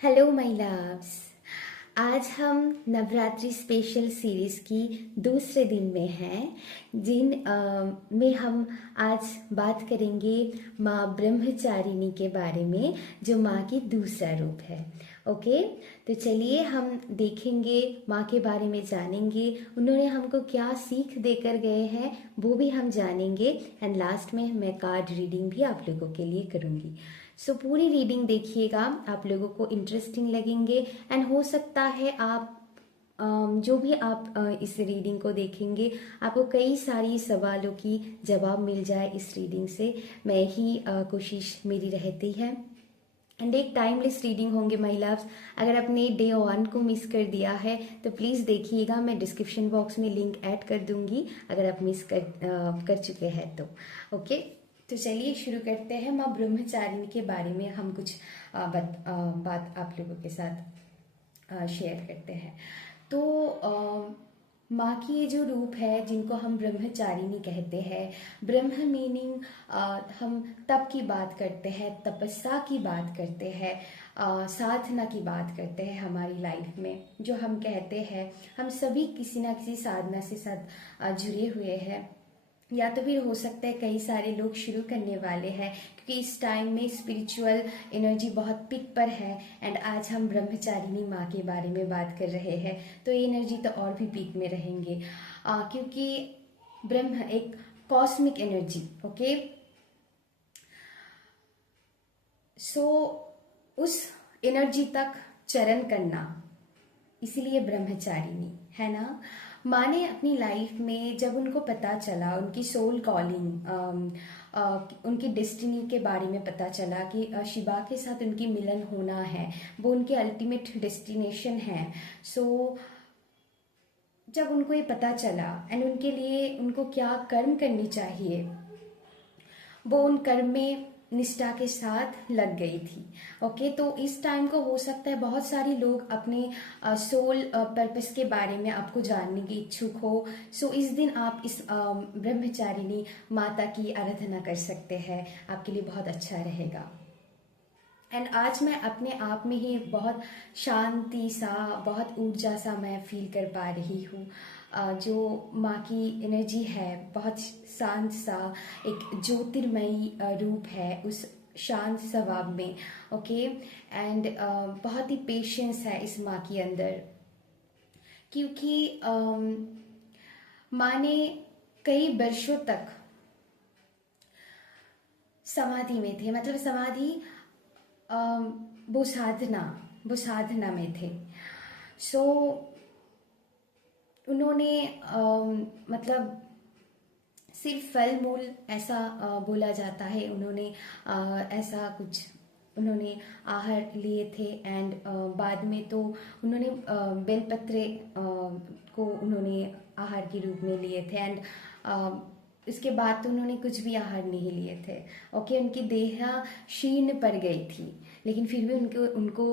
Hello my loves. आज हम Navratri special series की दूसरे दिन में हैं में हम आज बात करेंगे माँ ब्रह्मचारिणी के बारे में, जो माँ की दूसरा रूप है। ओके, तो चलिए हम देखेंगे, माँ के बारे में जानेंगे, उन्होंने हमको क्या सीख देकर गए हैं वो भी हम जानेंगे। एंड लास्ट में मैं कार्ड रीडिंग भी आप लोगों के लिए करूँगी। सो पूरी रीडिंग देखिएगा, आप लोगों को इंटरेस्टिंग लगेंगे। एंड हो सकता है आप जो भी आप इस रीडिंग को देखेंगे, आपको कई सारी सवालों की जवाब मिल जाए इस रीडिंग से। मैं ही कोशिश मेरी रहती है। एंड एक टाइमलेस रीडिंग होंगे माय लव्स। अगर आपने डे 1 को मिस कर दिया है तो प्लीज़ देखिएगा, मैं डिस्क्रिप्शन बॉक्स में लिंक ऐड कर दूंगी अगर आप मिस कर चुके हैं तो। ओके, तो चलिए शुरू करते हैं। माँ ब्रह्मचारिणी के बारे में हम कुछ बात आप लोगों के साथ शेयर करते हैं। तो माँ की ये जो रूप है, जिनको हम ब्रह्मचारिणी कहते हैं, ब्रह्म मीनिंग हम तप की बात करते हैं, तपस्या की बात करते हैं, साधना की बात करते हैं। हमारी लाइफ में जो हम कहते हैं, हम सभी किसी ना किसी साधना से साथ जुड़े हुए हैं, या तो फिर हो सकता है कई सारे लोग शुरू करने वाले हैं, क्योंकि इस टाइम में स्पिरिचुअल एनर्जी बहुत पिक पर है। एंड आज हम ब्रह्मचारिणी माँ के बारे में बात कर रहे हैं, तो ये एनर्जी तो और भी पीक में रहेंगे, क्योंकि ब्रह्म एक कॉस्मिक एनर्जी। ओके, सो उस एनर्जी तक चरण करना, इसीलिए ब्रह्मचारिणी है ना। माँ ने अपनी लाइफ में जब उनको पता चला, उनकी सोल कॉलिंग, उनकी डेस्टिनी के बारे में पता चला कि शिवा के साथ उनकी मिलन होना है, वो उनके अल्टीमेट डेस्टिनेशन है। सो जब उनको ये पता चला एंड उनके लिए उनको क्या कर्म करनी चाहिए, वो उन कर्म में निष्ठा के साथ लग गई थी। ओके, तो इस टाइम को हो सकता है बहुत सारे लोग अपने सोल पर्पस के बारे में आपको जानने की इच्छुक हो। सो इस दिन आप इस ब्रह्मचारिणी माता की आराधना कर सकते हैं, आपके लिए बहुत अच्छा रहेगा। एंड आज मैं अपने आप में ही बहुत शांति सा, बहुत ऊर्जा सा मैं फील कर पा रही हूँ। जो माँ की एनर्जी है, बहुत शांत सा एक ज्योतिर्मयी रूप है उस शांत स्वभाव में। ओके, एंड बहुत ही पेशेंस है इस माँ के अंदर, क्योंकि माँ ने कई वर्षों तक समाधि में थे, मतलब समाधि वो साधना में थे। सो उन्होंने मतलब सिर्फ फल मूल ऐसा बोला जाता है, उन्होंने ऐसा कुछ उन्होंने आहार लिए थे। एंड बाद में तो उन्होंने बेलपत्रे को उन्होंने आहार के रूप में लिए थे। एंड इसके बाद तो उन्होंने कुछ भी आहार नहीं लिए थे। ओके, उनकी देह क्षीण पड़ गई थी, लेकिन फिर भी उनको उनको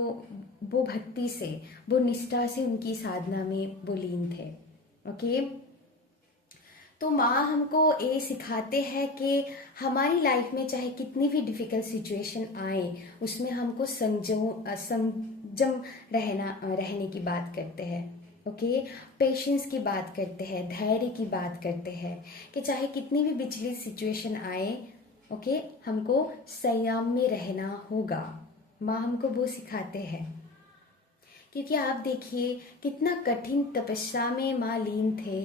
वो भक्ति से, वो निष्ठा से उनकी साधना में वो लीन थे। ओके, तो माँ हमको ये सिखाते हैं कि हमारी लाइफ में चाहे कितनी भी डिफिकल्ट सिचुएशन आए, उसमें हमको संयम रहने की बात करते हैं। ओके, पेशेंस की बात करते हैं, धैर्य की बात करते हैं, कि चाहे कितनी भी विचलित सिचुएशन आए, ओके, हमको संयम में रहना होगा। माँ हमको वो सिखाते हैं, क्योंकि आप देखिए कितना कठिन तपस्या में माँ लीन थे,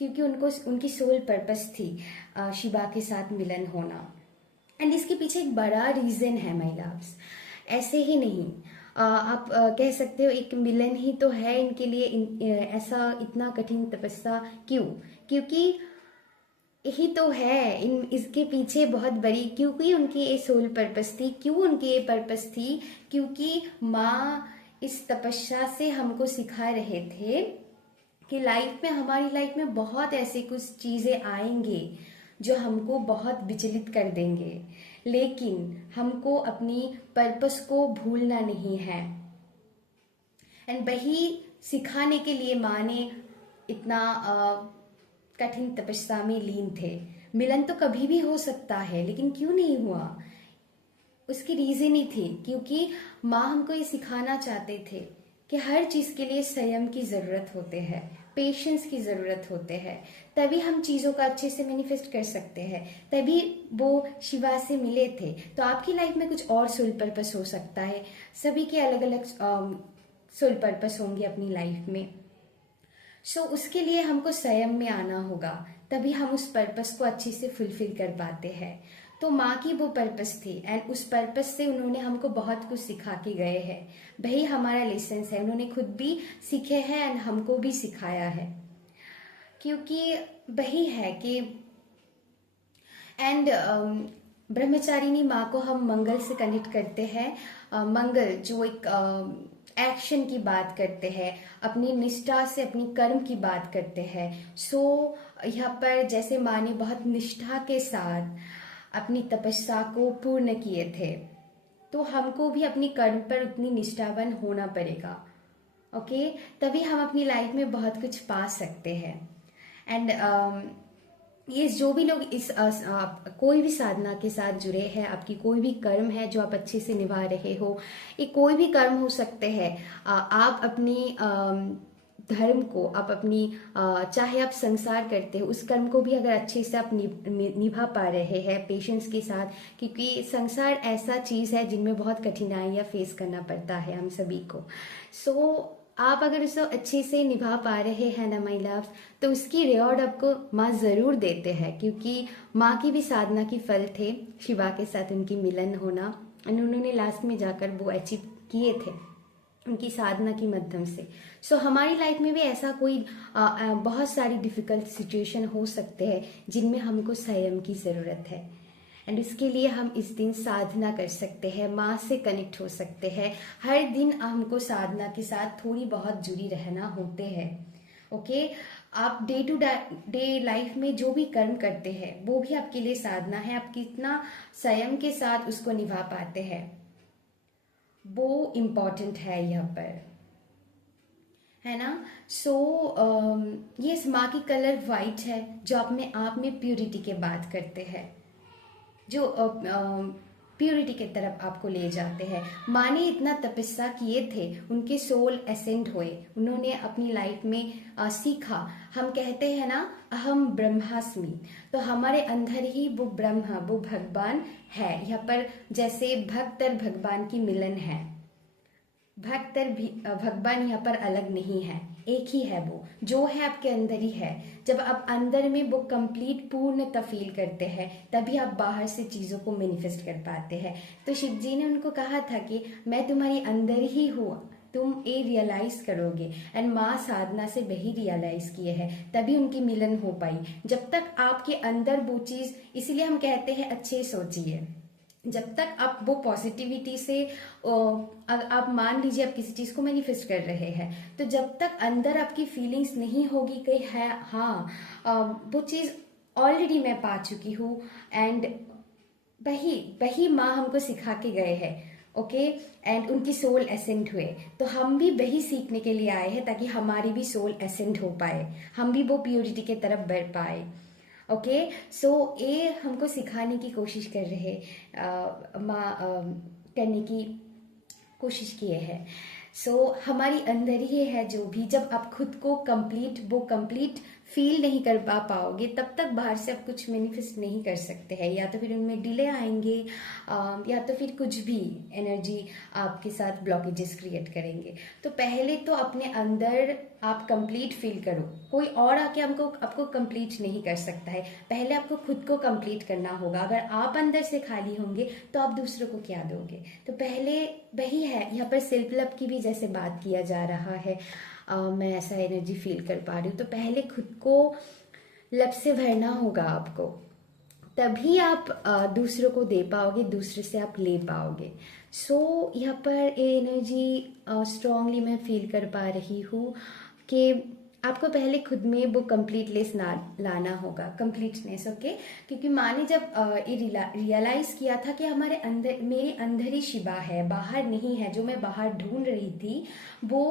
क्योंकि उनको उनकी सोल पर्पस थी शिवा के साथ मिलन होना। एंड इसके पीछे एक बड़ा रीजन है माय लव्स, ऐसे ही नहीं। आप कह सकते हो एक मिलन ही तो है इनके लिए, ऐसा इतना कठिन तपस्या क्यों? क्योंकि यही तो है, इन इसके पीछे बहुत बड़ी, क्योंकि उनकी ये सोल पर्पस थी। क्यों उनकी ये पर्पस थी? क्योंकि माँ इस तपस्या से हमको सिखा रहे थे कि लाइफ में, हमारी लाइफ में बहुत ऐसे कुछ चीज़ें आएंगे जो हमको बहुत विचलित कर देंगे, लेकिन हमको अपनी पर्पस को भूलना नहीं है। एंड वही सिखाने के लिए माँ ने इतना कठिन तपस्या में लीन थे। मिलन तो कभी भी हो सकता है, लेकिन क्यों नहीं हुआ? उसकी रीज़न ही थी, क्योंकि माँ हमको ये सिखाना चाहते थे कि हर चीज़ के लिए संयम की ज़रूरत होते हैं, पेशेंस की ज़रूरत होते हैं, तभी हम चीज़ों का अच्छे से मैनिफेस्ट कर सकते हैं। तभी वो शिवा से मिले थे। तो आपकी लाइफ में कुछ और सोल पर्पस हो सकता है, सभी के अलग अलग सोल पर्पस होंगे अपनी लाइफ में। सो उसके लिए हमको संयम में आना होगा, तभी हम उस पर्पस को अच्छे से फुलफिल कर पाते हैं। तो माँ की वो पर्पस थी, एंड उस पर्पस से उन्होंने हमको बहुत कुछ सिखा के गए हैं। वही हमारा लेसन है, उन्होंने खुद भी सीखे हैं एंड हमको भी सिखाया है। क्योंकि वही है कि एंड ब्रह्मचारिणी माँ को हम मंगल से कनेक्ट करते हैं। मंगल जो एक एक्शन की बात करते हैं, अपनी निष्ठा से अपनी कर्म की बात करते हैं। सो यहाँ पर जैसे माँ ने बहुत निष्ठा के साथ अपनी तपस्या को पूर्ण किए थे, तो हमको भी अपनी कर्म पर उतनी निष्ठावान होना पड़ेगा। ओके, तभी हम अपनी लाइफ में बहुत कुछ पा सकते हैं। एंड ये जो भी लोग इस कोई भी साधना के साथ जुड़े हैं, आपकी कोई भी कर्म है जो आप अच्छे से निभा रहे हो, ये कोई भी कर्म हो सकते हैं। आप अपनी धर्म को, आप अपनी चाहे आप संसार करते हो, उस कर्म को भी अगर अच्छे से आप निभा पा रहे हैं पेशेंस के साथ, क्योंकि संसार ऐसा चीज़ है जिनमें बहुत कठिनाइयाँ फेस करना पड़ता है हम सभी को। सो आप अगर उसे अच्छे से निभा पा रहे हैं ना माय लव्स, तो उसकी रिवॉर्ड आपको माँ ज़रूर देते हैं, क्योंकि माँ की भी साधना की फल थे शिवा के साथ उनकी मिलन होना, और उन्होंने लास्ट में जाकर वो अचीव किए थे उनकी साधना के माध्यम से। सो हमारी लाइफ में भी ऐसा कोई बहुत सारी डिफ़िकल्ट सिचुएशन हो सकते हैं जिनमें हमको संयम की ज़रूरत है। एंड इसके लिए हम इस दिन साधना कर सकते हैं, माँ से कनेक्ट हो सकते हैं। हर दिन हमको साधना के साथ थोड़ी बहुत जुड़ी रहना होते हैं। ओके, आप डे टू डे लाइफ में जो भी कर्म करते हैं वो भी आपके लिए साधना है। आप कितना संयम के साथ उसको निभा पाते हैं वो इम्पॉर्टेंट है यहाँ पर, है ना। सो ये माँ की कलर वाइट है जो आप में प्योरिटी के बात करते हैं, जो प्योरिटी की तरफ आपको ले जाते हैं। माँ ने इतना तपस्या किए थे, उनके सोल एसेंड हुए, उन्होंने अपनी लाइफ में सीखा। हम कहते हैं ना अहम ब्रह्मास्मि, तो हमारे अंदर ही वो ब्रह्मा, वो भगवान है। यहाँ पर जैसे भक्त और भगवान की मिलन है, भक्त और भगवान यहाँ पर अलग नहीं है, एक ही है। वो जो है आपके अंदर ही है। जब आप अंदर में वो कंप्लीट पूर्णता फील करते हैं, तभी आप बाहर से चीज़ों को मैनिफेस्ट कर पाते हैं। तो शिव जी ने उनको कहा था कि मैं तुम्हारी अंदर ही हूँ, तुम ये रियलाइज करोगे। एंड माँ साधना से वही रियलाइज किए हैं, तभी उनकी मिलन हो पाई। जब तक आपके अंदर वो चीज़, इसीलिए हम कहते हैं अच्छे सोचिए। जब तक आप वो पॉजिटिविटी से आप मान लीजिए आप किसी चीज़ को मैनिफेस्ट कर रहे हैं, तो जब तक अंदर आपकी फीलिंग्स नहीं होगी कि है हाँ वो चीज़ ऑलरेडी मैं पा चुकी हूँ, एंड वही वही माँ हमको सिखा के गए हैं। ओके, एंड उनकी सोल एसेंड हुए, तो हम भी वही सीखने के लिए आए हैं ताकि हमारी भी सोल एसेंड हो पाए, हम भी वो प्योरिटी के तरफ बढ़ पाए। ओके, सो ये हमको सिखाने की कोशिश कर रहे माँ करने की कोशिश किए हैं। सो हमारी अंदर ही है जो भी, जब आप खुद को कंप्लीट फील नहीं कर पाओगे, तब तक बाहर से आप कुछ मैनिफेस्ट नहीं कर सकते हैं। या तो फिर उनमें डिले आएंगे, या तो फिर कुछ भी एनर्जी आपके साथ ब्लॉकेजेस क्रिएट करेंगे। तो पहले तो अपने अंदर आप कंप्लीट फील करो, कोई और आके आपको कंप्लीट नहीं कर सकता है। पहले आपको खुद को कंप्लीट करना होगा। अगर आप अंदर से खाली होंगे तो आप दूसरों को क्या दोगे। तो पहले वही है, यहाँ पर सेल्फ लव की भी जैसे बात किया जा रहा है, मैं ऐसा एनर्जी फील कर पा रही हूँ। तो पहले खुद को लव से भरना होगा आपको, तभी आप दूसरों को दे पाओगे, दूसरे से आप ले पाओगे। सो यहाँ पर ये एनर्जी स्ट्रांगली मैं फील कर पा रही हूँ कि आपको पहले खुद में वो कंप्लीटनेस लाना होगा, कंप्लीटनेस। ओके, क्योंकि माँ ने जब ये रियलाइज किया था कि हमारे अंदर, मेरे अंदर ही शिवा है, बाहर नहीं है। जो मैं बाहर ढूंढ रही थी वो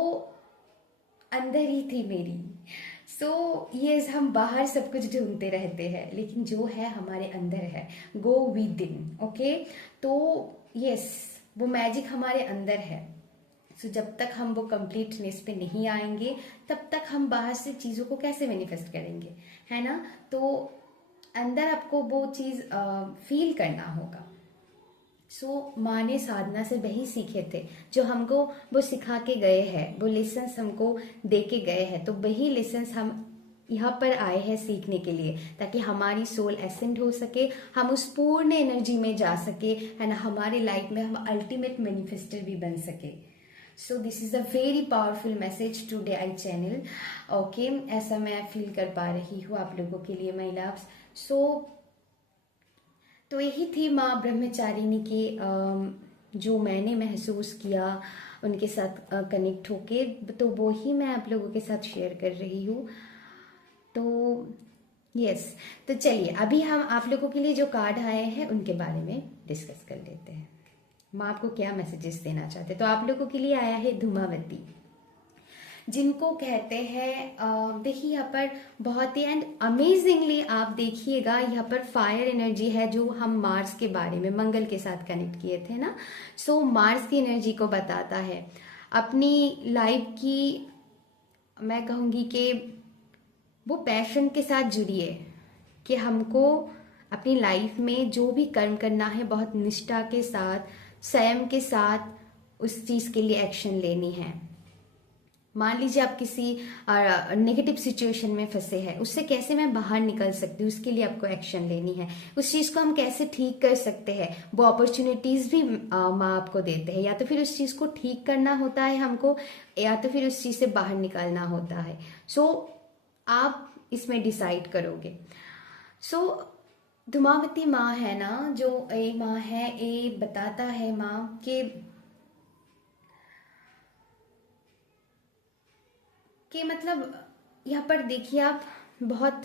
अंदर ही थी मेरी। सो ये हम बाहर सब कुछ ढूंढते रहते हैं, लेकिन जो है हमारे अंदर है, गो विद इन। ओके, तो यस, वो मैजिक हमारे अंदर है। सो जब तक हम वो कंप्लीटनेस पे नहीं आएंगे तब तक हम बाहर से चीज़ों को कैसे मैनिफेस्ट करेंगे, है ना। तो अंदर आपको वो चीज़ फील करना होगा। सो माँ ने साधना से वही सीखे थे जो हमको वो सिखा के गए हैं, वो लेसन्स हमको दे के गए हैं। तो वही लेसन्स हम यहाँ पर आए हैं सीखने के लिए, ताकि हमारी सोल एसेंड हो सके, हम उस पूर्ण एनर्जी में जा सके, है ना। हमारी लाइफ में हम अल्टीमेट मैनिफेस्टर भी बन सके। So this is a very powerful message today I channel. Okay, ऐसा मैं फील कर पा रही हूँ आप लोगों के लिए माय लव्स। सो तो यही थी माँ ब्रह्मचारिणी की जो मैंने महसूस किया उनके साथ कनेक्ट होके, तो वो ही मैं आप लोगों के साथ शेयर कर रही हूँ। तो यस, तो चलिए अभी हम आप लोगों के लिए जो कार्ड आए हैं उनके बारे में डिस्कस कर लेते हैं। माँ आपको क्या मैसेजेस देना चाहते हैं। तो आप लोगों के लिए आया है धूमावती, जिनको कहते हैं देखिए यहाँ पर बहुत ही एंड अमेजिंगली आप देखिएगा यहाँ पर फायर एनर्जी है, जो हम मार्स के बारे में मंगल के साथ कनेक्ट किए थे ना। सो मार्स की एनर्जी को बताता है अपनी लाइफ की, मैं कहूँगी कि वो पैशन के साथ जुड़िए, कि हमको अपनी लाइफ में जो भी कर्म करना है बहुत निष्ठा के साथ, संयम के साथ उस चीज़ के लिए एक्शन लेनी है। मान लीजिए आप किसी नेगेटिव सिचुएशन में फंसे हैं, उससे कैसे मैं बाहर निकल सकती हूँ, उसके लिए आपको एक्शन लेनी है। उस चीज़ को हम कैसे ठीक कर सकते हैं, वो अपॉर्चुनिटीज़ भी माँ आपको देते हैं। या तो फिर उस चीज़ को ठीक करना होता है हमको, या तो फिर उस चीज़ से बाहर निकलना होता है। सो आप इसमें डिसाइड करोगे। सो धूमावती माँ है ना, जो ये माँ है, ये बताता है माँ कि मतलब यहाँ पर देखिए आप बहुत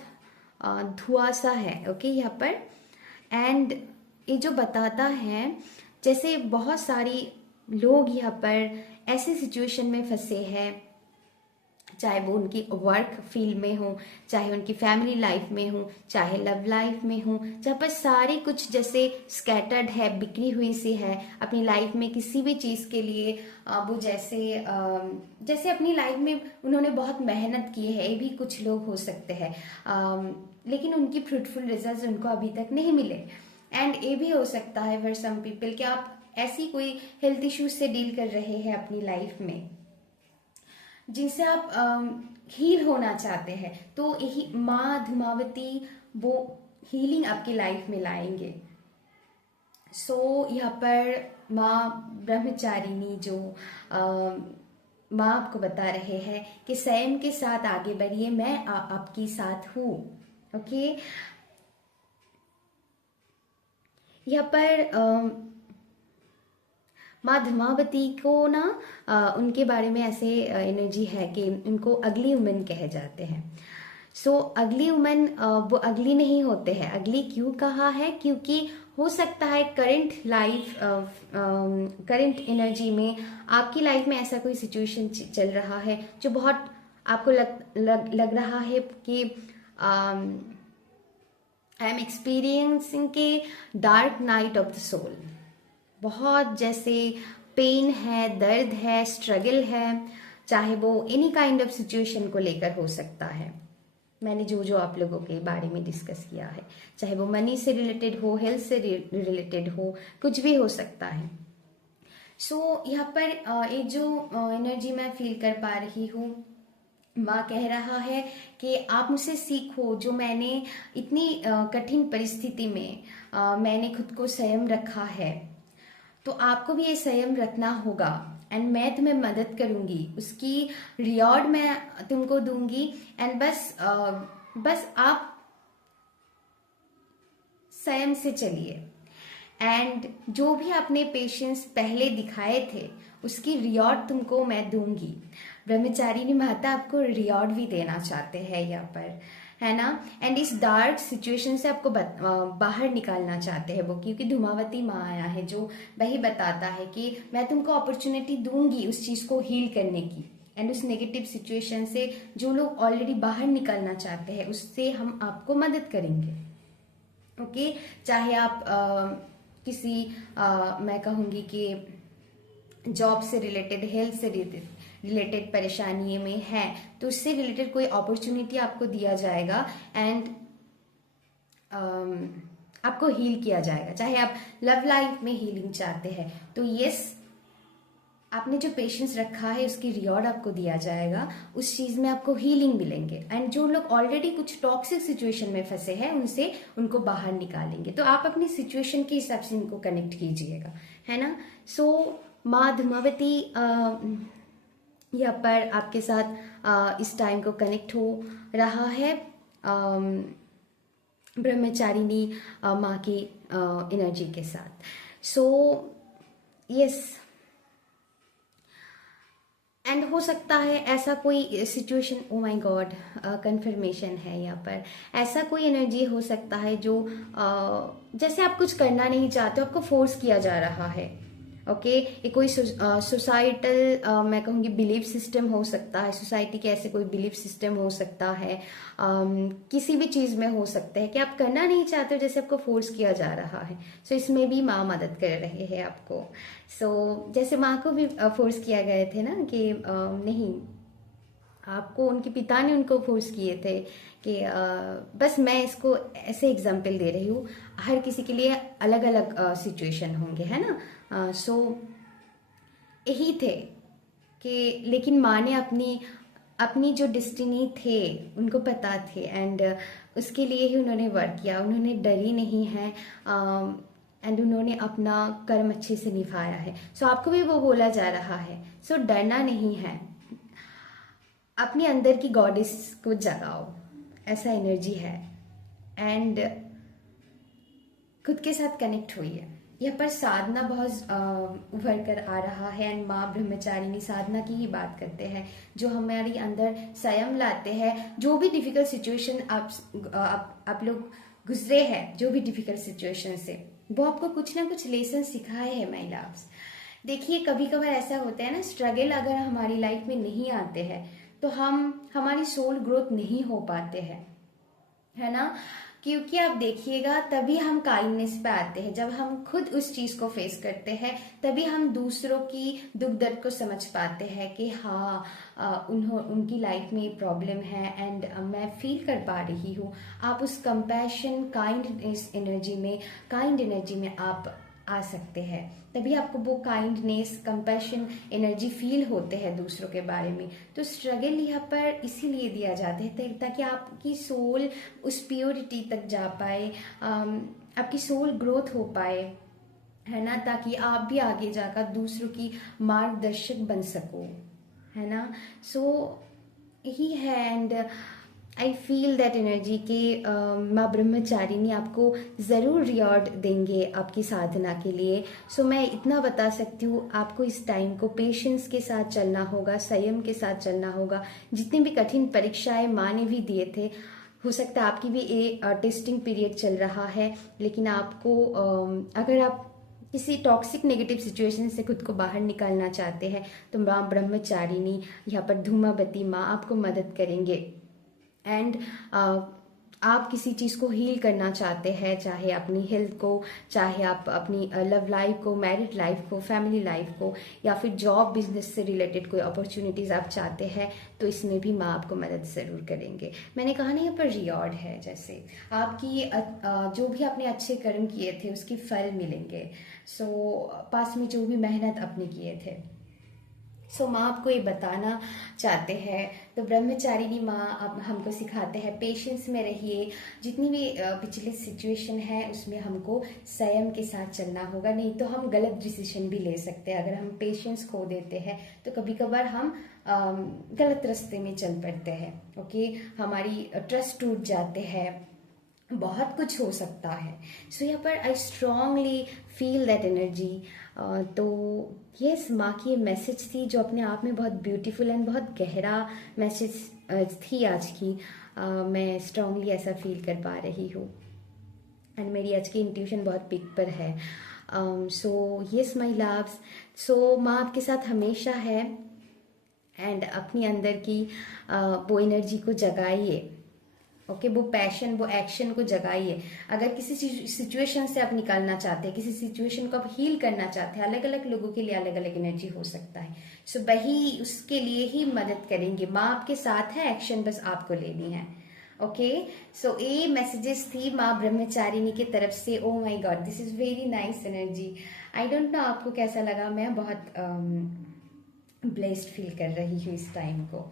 धुआं सा है, ओके यहाँ पर। एंड ये जो बताता है जैसे बहुत सारी लोग यहाँ पर ऐसे सिचुएशन में फंसे हैं, चाहे वो उनकी वर्क फील्ड में हो, चाहे उनकी फैमिली लाइफ में हो, चाहे लव लाइफ में हो, जहाँ पर सारे कुछ जैसे स्कैटर्ड है, बिखरी हुई सी है अपनी लाइफ में किसी भी चीज़ के लिए। वो जैसे अपनी लाइफ में उन्होंने बहुत मेहनत की है, ये भी कुछ लोग हो सकते हैं, लेकिन उनकी फ्रूटफुल रिजल्ट उनको अभी तक नहीं मिले। एंड ये भी हो सकता है फॉर सम पीपल कि आप ऐसी कोई हेल्थ इश्यूज से डील कर रहे हैं अपनी लाइफ में, जिनसे आप हील होना चाहते हैं। तो यही माँ धूमावती वो हीलिंग आपकी लाइफ में लाएंगे। सो यहाँ पर माँ ब्रह्मचारिणी जो माँ आपको बता रहे हैं कि संयम के साथ आगे बढ़िए, मैं आपकी साथ हूँ। ओके, यहाँ पर माँ धूमावती को ना उनके बारे में ऐसे एनर्जी है कि उनको अगली वुमन कहे जाते हैं। सो अगली वुमन वो अगली नहीं होते हैं। अगली क्यों कहा है, क्योंकि हो सकता है करंट एनर्जी में आपकी लाइफ में ऐसा कोई सिचुएशन चल रहा है जो बहुत आपको लग रहा है कि आई एम एक्सपीरियंसिंग के dark night of the soul. बहुत जैसे पेन है, दर्द है, स्ट्रगल है, चाहे वो एनी काइंड ऑफ सिचुएशन को लेकर हो सकता है। मैंने जो जो आप लोगों के बारे में डिस्कस किया है, चाहे वो मनी से रिलेटेड हो, हेल्थ से रिलेटेड हो, कुछ भी हो सकता है। सो यहाँ पर एक जो एनर्जी मैं फील कर पा रही हूँ, माँ कह रहा है कि आप मुझसे सीखो, जो मैंने इतनी कठिन परिस्थिति में मैंने खुद को संयम रखा है, तो आपको भी ये संयम रखना होगा। एंड मैं तुम्हें मदद करूंगी, उसकी रिवॉर्ड मैं तुमको दूंगी। एंड बस आप संयम से चलिए। एंड जो भी आपने पेशेंस पहले दिखाए थे उसकी रिवॉर्ड तुमको मैं दूंगी। ब्रह्मचारिणी माता आपको रिवॉर्ड भी देना चाहते हैं यहाँ पर, है ना। एंड इस डार्क सिचुएशन से आपको बाहर निकालना चाहते हैं वो, क्योंकि धूमावती माँ आया है जो वही बताता है कि मैं तुमको अपॉर्चुनिटी दूंगी उस चीज़ को हील करने की। एंड उस नेगेटिव सिचुएशन से जो लोग ऑलरेडी बाहर निकलना चाहते हैं उससे हम आपको मदद करेंगे। ओके, चाहे आप किसी मैं कहूँगी कि जॉब से रिलेटेड, हेल्थ से रिलेटेड परेशानी में है, तो उससे रिलेटेड कोई अपॉर्चुनिटी आपको दिया जाएगा एंड आपको हील किया जाएगा। चाहे आप लव लाइफ में हीलिंग चाहते हैं तो यस, आपने जो पेशेंस रखा है उसकी रिवॉर्ड आपको दिया जाएगा, उस चीज में आपको हीलिंग मिलेंगे। एंड जो लोग ऑलरेडी कुछ टॉक्सिक सिचुएशन में फंसे हैं उनसे उनको बाहर निकालेंगे। तो आप अपनी सिचुएशन के हिसाब से इनको कनेक्ट कीजिएगा, है ना। सो माँ धूमावती यहाँ पर आपके साथ इस टाइम को कनेक्ट हो रहा है ब्रह्मचारिणी माँ की एनर्जी के साथ। सो यस, एंड हो सकता है ऐसा कोई situation, oh my God, confirmation है यहाँ पर, ऐसा कोई एनर्जी हो सकता है जो जैसे आप कुछ करना नहीं चाहते हो, आपको फोर्स किया जा रहा है। ओके, ये कोई सोसाइटल मैं कहूँगी बिलीफ सिस्टम हो सकता है, सोसाइटी के ऐसे कोई बिलीफ सिस्टम हो सकता है, किसी भी चीज़ में हो सकता है कि आप करना नहीं चाहते हो, जैसे आपको फोर्स किया जा रहा है। सो इसमें भी माँ मदद कर रहे हैं आपको। सो जैसे माँ को भी फोर्स किया गए थे ना कि नहीं, आपको उनके पिता ने उनको फोर्स किए थे कि बस मैं इसको ऐसे एग्जाम्पल दे रही हूँ, हर किसी के लिए अलग अलग सिचुएशन होंगे, है ना। सो यही थे कि लेकिन माँ ने अपनी जो डेस्टिनी थे उनको पता थे एंड उसके लिए ही उन्होंने वर्क किया, उन्होंने डरी नहीं है एंड उन्होंने अपना कर्म अच्छे से निभाया है। सो आपको भी वो बोला जा रहा है, सो डरना नहीं है, अपने अंदर की गॉडेस को जगाओ, ऐसा एनर्जी है। एंड खुद के साथ कनेक्ट होइए। यहाँ पर साधना बहुत उभर कर आ रहा है एंड माँ ब्रह्मचारिणी साधना की ही बात करते हैं, जो हमारे अंदर संयम लाते हैं। जो भी डिफिकल्ट सिचुएशन आप लोग गुजरे हैं, जो भी डिफिकल्ट सिचुएशन से, वो आपको कुछ ना कुछ लेसन सिखाए हैं माय लव्स। देखिए कभी कभार ऐसा होता है ना, स्ट्रगल अगर हमारी लाइफ में नहीं आते हैं तो हमारी सोल ग्रोथ नहीं हो पाते हैं, है ना। क्योंकि आप देखिएगा तभी हम काइंडनेस पे आते हैं, जब हम खुद उस चीज को फेस करते हैं तभी हम दूसरों की दुख दर्द को समझ पाते हैं कि हाँ उनकी लाइफ में प्रॉब्लम है एंड मैं फील कर पा रही हूँ। आप उस कंपैशन काइंड एनर्जी में आप आ सकते हैं, तभी आपको वो काइंडनेस कंपैशन एनर्जी फील होते हैं दूसरों के बारे में। तो स्ट्रगल यहाँ पर इसीलिए दिया जाता है ताकि आपकी सोल उस प्योरिटी तक जा पाए, आपकी सोल ग्रोथ हो पाए, है ना, ताकि आप भी आगे जाकर दूसरों की मार्गदर्शक बन सको, है ना। सो यही है and I feel that energy के माँ ब्रह्मचारिणी आपको ज़रूर रिवॉर्ड देंगे आपकी साधना के लिए। सो मैं इतना बता सकती हूँ, आपको इस टाइम को पेशेंस के साथ चलना होगा, संयम के साथ चलना होगा। जितनी भी कठिन परीक्षाएं माँ ने भी दिए थे, हो सकता है आपकी भी एक टेस्टिंग पीरियड चल रहा है, लेकिन आपको अगर आप किसी टॉक्सिक नेगेटिव सिचुएशन से खुद को बाहर निकालना चाहते हैं तो माँ ब्रह्मचारिणी यहाँ पर धूमावती माँ आपको मदद करेंगे। एंड आप किसी चीज़ को हील करना चाहते हैं, चाहे अपनी हेल्थ को, चाहे आप अपनी लव लाइफ को, मैरिड लाइफ को, फैमिली लाइफ को, या फिर जॉब बिजनेस से रिलेटेड कोई अपॉर्चुनिटीज़ आप चाहते हैं, तो इसमें भी माँ आपको मदद ज़रूर करेंगे। मैंने कहा ना यहाँ पर रिवॉर्ड है, जैसे आपकी जो भी आपने अच्छे कर्म किए थे उसके फल मिलेंगे। सो पास में जो भी मेहनत आपने किए थे, सो माँ आपको ये बताना चाहते हैं। तो ब्रह्मचारिणी माँ अब हमको सिखाते हैं पेशेंस में रहिए, जितनी भी पिछली सिचुएशन है उसमें हमको संयम के साथ चलना होगा, नहीं तो हम गलत डिसीजन भी ले सकते हैं। अगर हम पेशेंस खो देते हैं तो कभी कभार हम गलत रास्ते में चल पड़ते हैं। ओके, हमारी ट्रस्ट टूट जाते हैं, बहुत कुछ हो सकता है। सो यहाँ पर I strongly feel that energy. तो यस, माँ की ये मैसेज थी जो अपने आप में बहुत ब्यूटीफुल एंड बहुत गहरा मैसेज थी आज की। मैं स्ट्रांगली ऐसा फील कर पा रही हूँ एंड मेरी आज की इंट्यूशन बहुत पिक पर है। सो यस माई लव्स, सो माँ आपके साथ हमेशा है एंड अपनी अंदर की वो एनर्जी को जगाइए ओके वो पैशन, वो एक्शन को जगाइए। अगर किसी सिचुएशन से आप निकालना चाहते हैं, किसी सिचुएशन को आप हील करना चाहते हैं, अलग अलग लोगों के लिए अलग अलग एनर्जी हो सकता है। सो वही उसके लिए ही मदद करेंगे। माँ आपके साथ है, एक्शन बस आपको लेनी है। ओके सो ये मैसेजेस थी माँ ब्रह्मचारिणी की तरफ से। Oh my God, this is very nice energy. I don't know आपको कैसा लगा, मैं बहुत ब्लेस्ड फील कर रही हूँ इस टाइम को।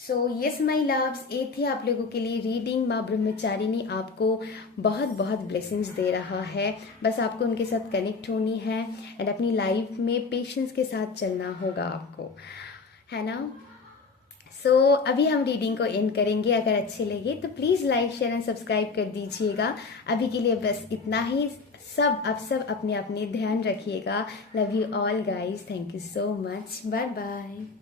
सो यस माई लव्स, ये थी आप लोगों के लिए रीडिंग। माँ ब्रह्मचारिणी आपको बहुत बहुत ब्लेसिंग्स दे रहा है। बस आपको उनके साथ कनेक्ट होनी है एंड अपनी लाइफ में पेशेंस के साथ चलना होगा आपको, है ना। सो अभी हम रीडिंग को एंड करेंगे। अगर अच्छे लगे तो please like share and subscribe कर दीजिएगा। अभी के लिए बस इतना ही। आप सब अपने अपने ध्यान रखिएगा। Love you all guys, thank you so much, bye bye.